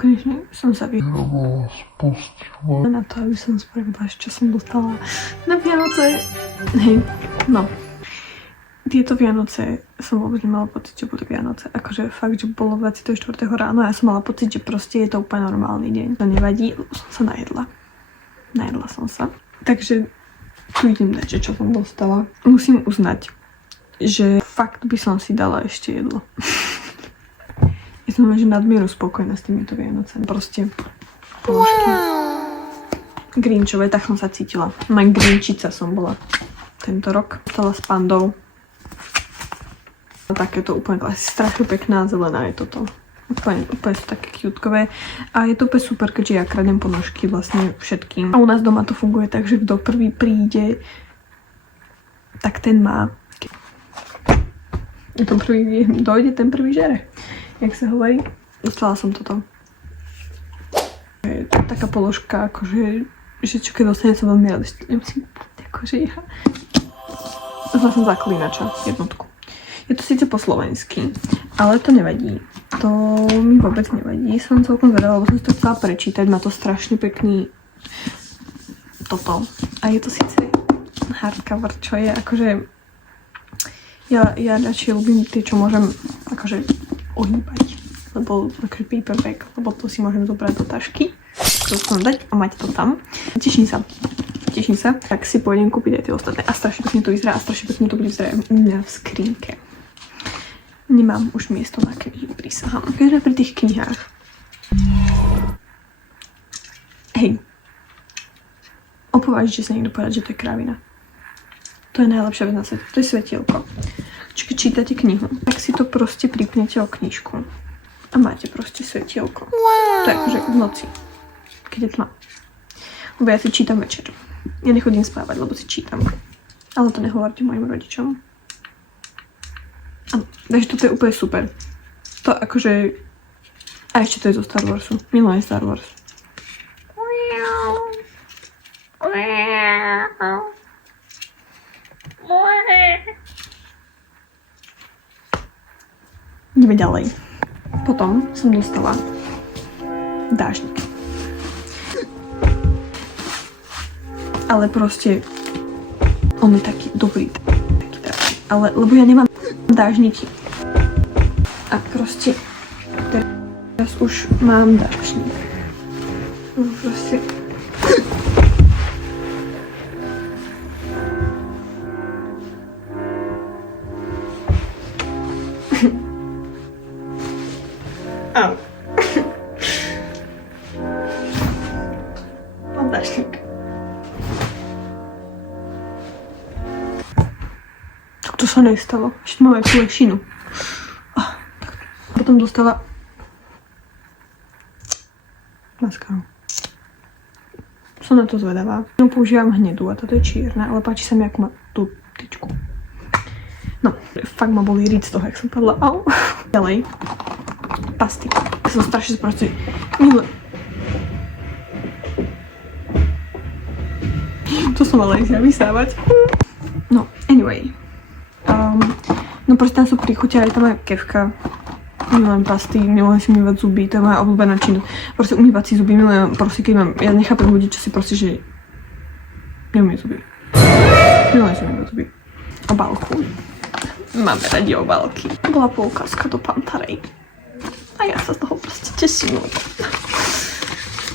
konečne som sa vyhrala na to, aby som spravila, čo som dostala na Vianoce. Hej, no. Tieto Vianoce som vôbec nemala pocit, že budú Vianoce. Akože fakt, že bolo 24. ráno a ja som mala pocit, že proste je to úplne normálny deň. To nevadí, som sa najedla. Najedla som sa. Takže tu idem dať, čo som dostala. Musím uznať, že fakt by som si dala ešte jedlo. Ja som že nadmieru spokojná s týmito Vianocami. Proste položky. Grinčové, tak som sa cítila. Grinčica som bola tento rok. Stala s pandou. Takéto úplne strašne pekná zelená je toto. Úplne sú také cutekové. A je to úplne super, keďže ja kradem ponožky vlastne všetkým. A u nás doma to funguje tak, že kto prvý príde, tak ten má. To prvý dojde, ten prvý žere. Jak sa hovorí. Dostala som toto. Je to taká položka, akože, že čo keď dostanem som veľmi rada, že to nemusím bať, akože ja. Dostala som zaklínača, jednotku. Je to síce po slovensky, ale to nevadí. To mi vôbec nevadí. Som celkom zvedala, lebo som si to chcela prečítať. Má to strašne pekný toto. A je to síce hardcover, čo je akože... Ja radšej ľúbim tie, čo môžem akože ohýbať. Lebo akože paperback, lebo to si môžem zobrať do tašky. Dať a mať to tam. Teším sa. Tak si pôjdem kúpiť aj tie ostatné. A strašne pekne to vyzerá. A strašne pekne to bude vyzerať u mňa v skrinke. Nemám už miesto na knihy, prísahám. Keď pri tých knihách. Hej. Opovážite sa niekto povedať, že to je kravina. To je najlepšia vec na svete. To je svetielko. Keď čítate knihu, tak si to proste pripnete o knižku. A máte proste svetielko. Wow. To je akože v noci. Keď je tma. Lebo ja si čítam večer. Ja nechodím spávať, lebo si čítam. Ale to nehovorte mojim rodičom. Áno, takže toto je úplne super. To akože... A ešte to je zo Star Warsu. Milujem Star Wars. Ideme ďalej. Potom som dostala dážnik. Ale proste on je taký dobrý, taký dážnik. Ale lebo ja nemám dážniky. A proste teraz už mám dážnik. No proste... Au. Mám dážnik. Tak to sa nestalo. Ešte mám aj plešinu. Potom dostala maskaru. Som na to zvedavá. Používam hnedú a toto je čierna, ale páči sa mi, ako má tú tyčku. No, fakt ma bolí riť z toho, jak som padla. Au. Ďalej. Pasty. Som strašne proste milé. To som mala ísť vysávať. No, anyway. No proste tam sú príchutia, aj tam aj kefka. Milujem pasty, milujem si umývať zuby, to je moja obľúbená činnosť. Proste umývať si zuby, milujem, proste keď mám, ja nechápem ľudí, čo si proste, že neumie zuby. Milujem si umývať zuby. Obálku. Máme radi obálky. Bola poukázka do Pantarej. A ja sa z toho proste teším.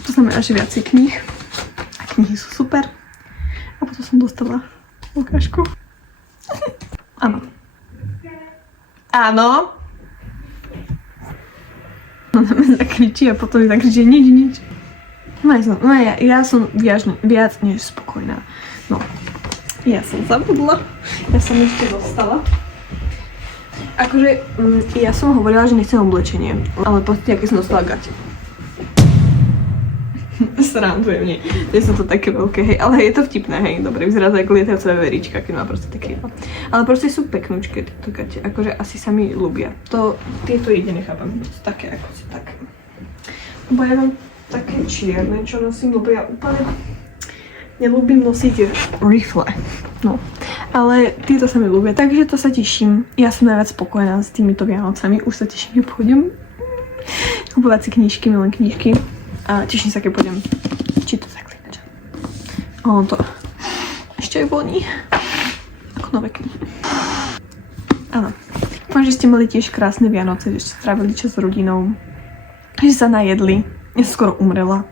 To znamená, že viacej kníh. A knihy sú super. A potom som dostala ukážku. Áno. Áno. No na mňa zakričí a potom mi zakričí nič. No ja som viac než spokojná. No. Ja som zabudla. Ja som ešte dostala. Akože, ja som hovorila, že nechcem oblečenie, ale proste, aké som dostala gate. Srandujem, nie. Nie sú to také veľké, hej, ale je to vtipné, hej, dobre, vyzerá to ako lietajúca veverička, keď má proste také jedno. Ale proste sú peknúčké tieto gate, akože asi sa mi ľúbia. Tieto ide nechápam, sú také, ako si také. Lebo ja mám také čierne, čo nosím, lebo ja úplne neľúbim nosiť rifle, no. Ale tieto sa mi ľúbia, takže to sa teším. Ja som najviac spokojná s týmito Vianocami. Už sa teším, že pôjdem kupovať si knižky, milujem knižky a teším sa, keď pôjdem čítať Zaklinača. On to ešte aj voní ako nové knihy. Áno. Dúfam, že ste mali tiež krásne Vianoce, že ste strávili čas s rodinou, že sa najedli. Ja som skoro umrela.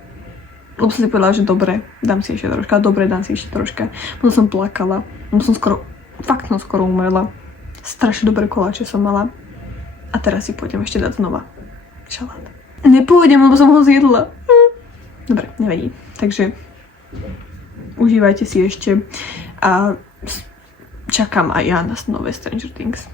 Lebo som si povedala, že dobre, dám si ešte troška. Potom som plakala. Potom som skoro umrela. Strašne dobré koláče som mala. A teraz si pôjdem ešte dať znova šalát. Nepôjdem, lebo som ho zjedla. Dobre, nevadí. Takže užívajte si ešte a čakám aj ja na nové Stranger Things.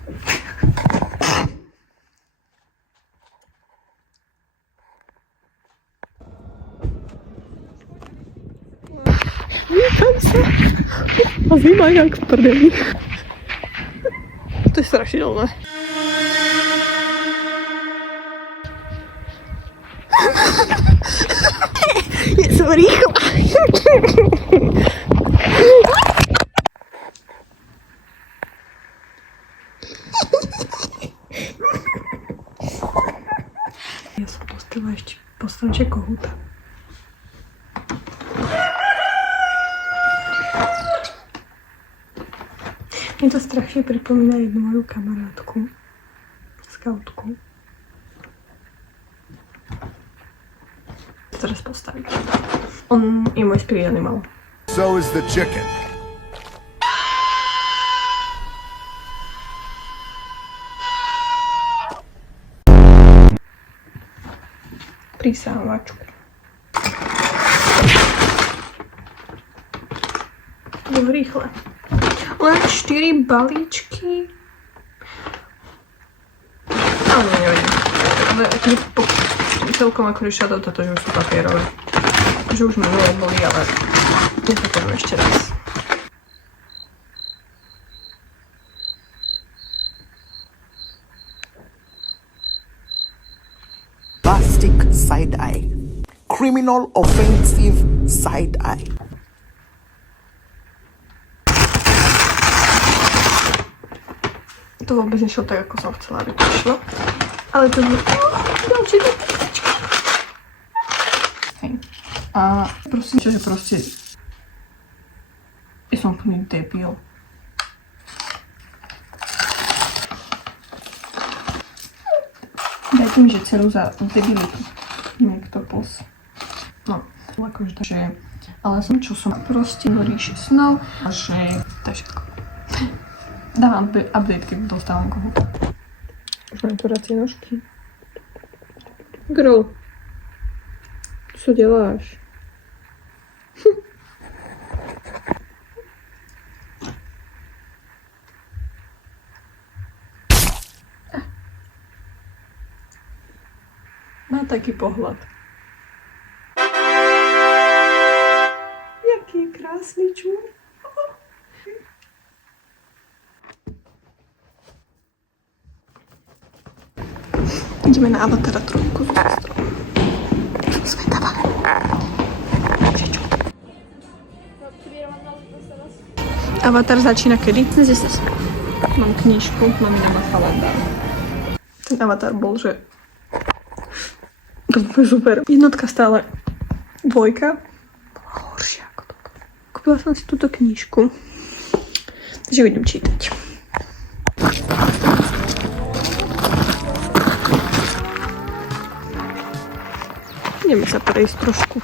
Vítam sa. A zima jak v prdeli. To je strašidelné. Ja som rýchla. Ja som dostala ešte postrančie kohúta. Mne to strašne pripomína jednu moju kamarátku, skautku. Teraz postaviť. On je môj spirit animal. So is the chicken. Prisávačku. Jo, rýchle. Len 4 balíčky. Ale neviem. Ale celkom akože šadol toto, že už sú papierové. Že už minulé boli, ale nepotrím ešte raz. Plastic side-eye. Criminal offensive side-eye. To vôbec nešlo tak, ako som chcela, aby to išlo. Ale to bolo... Ďalšie do písečka. Hej. A prosím, že proste... Ja som úplný debil. Dajte mi, že celú za debilitu. Niekto pos. No, akože to, že... Ale som, čo som proste v ríši snov. A že... To je všetko. Dávam update, keď dostávam kohúta. Už mám tu racie nožky. Girl, co děláš? Má taký pohľad. Jaký krásny čúr. Ideme na Avatara 3. Zvedavá. Takže čo? Avatar začína kedy? Mám knižku, mamina má kalendár. Ten Avatar bol, že... To bolo super. Jednotka stále. Dvojka bola horšia ako to. Kúpila som si túto knižku. Takže idem čítať. Ideme sa prejsť trošku.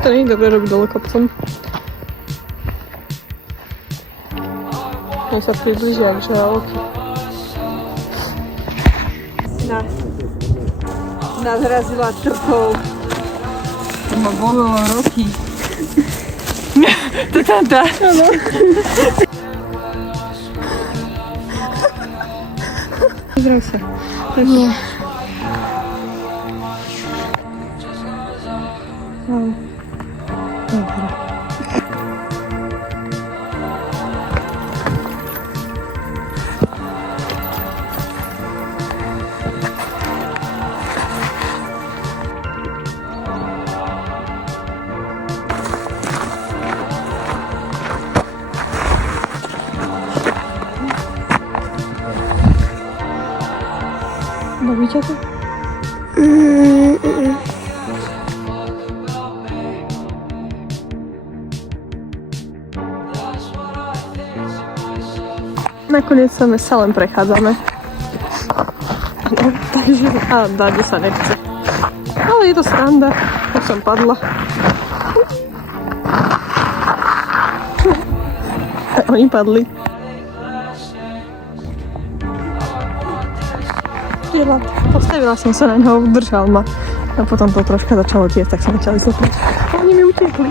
To nie je dobré robiť dole kopcom. On sa približia k žraloky. Nadrazila trpou. To ma bolelo roky. To tam dá. Pozdrav sa. No. Dobre. Baví ťa to? Nakoniec sa len prechádzame. Takže dáde sa nechce. Ale je to sranda. Už som padla. Oni padli. Postavila som sa na ňo, držal ma. A potom to troška začalo tiesť, tak sa začali zlopať. Oni mi utekli.